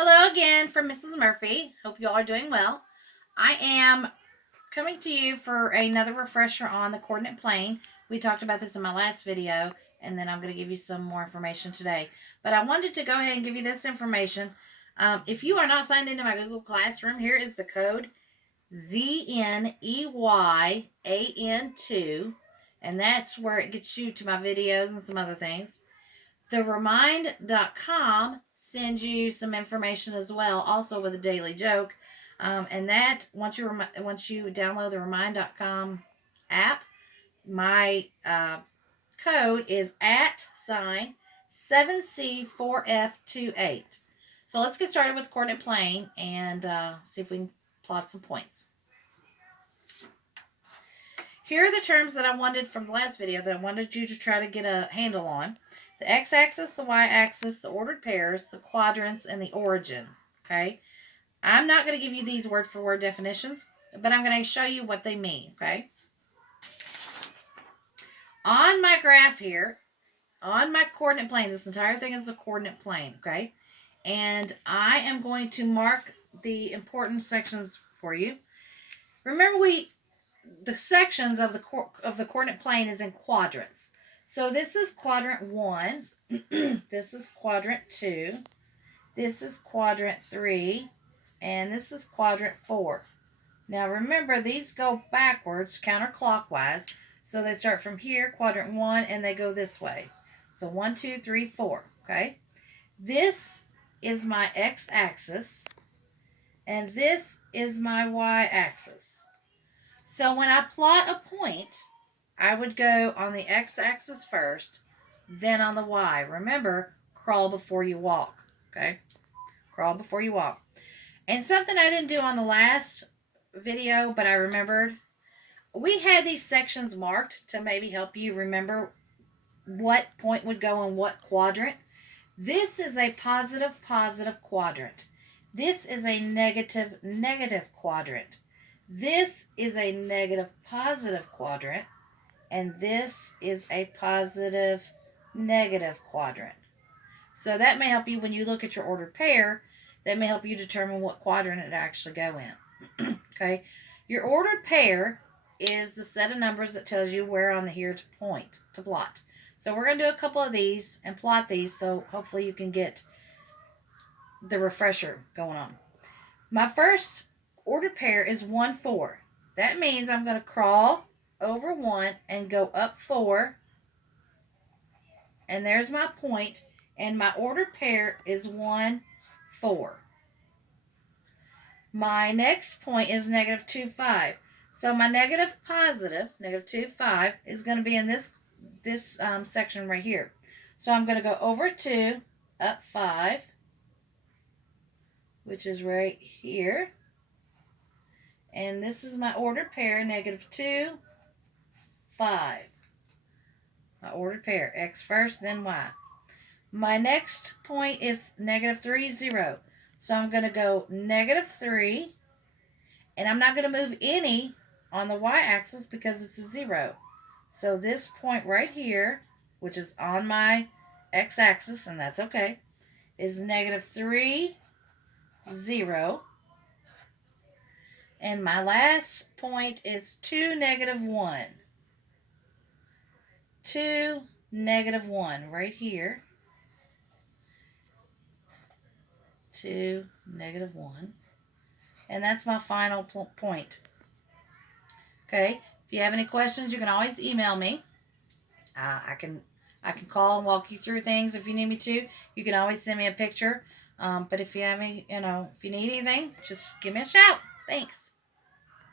Hello again from Mrs. Murphy. Hope you all are doing well. I am coming to you for another refresher on the coordinate plane. We talked about this in my last video, and then I'm going to give you some more information today. But I wanted to go ahead and give you this information. If you are not signed into my Google Classroom, here is the code ZNEYAN2, and that's where it gets you to my videos and some other things. The Remind.com sends you some information as well, also with a daily joke. And that once you download the Remind.com app, my code is @7C4F28. So let's get started with coordinate plane and see if we can plot some points. Here are the terms that I wanted from the last video that I wanted you to try to get a handle on. The x-axis, the y-axis, the ordered pairs, the quadrants, and the origin. Okay? I'm not going to give you these word-for-word definitions, but I'm going to show you what they mean. Okay? On my graph here, on my coordinate plane, this entire thing is a coordinate plane. Okay? And I am going to mark the important sections for you. Remember, the sections of the coordinate plane is in quadrants. So this is quadrant 1, this is quadrant 2, this is quadrant 3, and this is quadrant 4. Now remember, these go backwards, counterclockwise, so they start from here, quadrant 1, and they go this way. So 1, 2, 3, 4, okay? This is my x-axis, and this is my y-axis. So when I plot a point, I would go on the x-axis first, then on the y. Remember, crawl before you walk, okay? Crawl before you walk. And something I didn't do on the last video, but I remembered, we had these sections marked to maybe help you remember what point would go in what quadrant. This is a positive quadrant. This is a negative quadrant. This is a negative positive quadrant. And this is a positive negative quadrant. So that may help you when you look at your ordered pair. That may help you determine what quadrant it actually go in. Okay, your ordered pair is the set of numbers that tells you where on the here to plot. So we're going to do a couple of these and plot these, so hopefully you can get the refresher going on. My first ordered pair is 1, 4. That means I'm going to crawl over 1 and go up 4, and there's my point, and my ordered pair is 1, 4. My next point is negative 2, 5. So my negative positive, negative 2, 5, is going to be in this section right here. So I'm going to go over 2, up 5, which is right here. And this is my ordered pair, negative 2, 5. My ordered pair, x first, then y. My next point is negative 3, 0. So I'm going to go negative 3, and I'm not going to move any on the y-axis because it's a 0. So this point right here, which is on my x-axis, and that's okay, is negative 3, 0. And my last point is 2, negative 1. 2, negative 1 right here. 2, negative 1. And that's my final point. Okay, if you have any questions, you can always email me. I can call and walk you through things if you need me to. You can always send me a picture. But if you have any, if you need anything, just give me a shout. Thanks.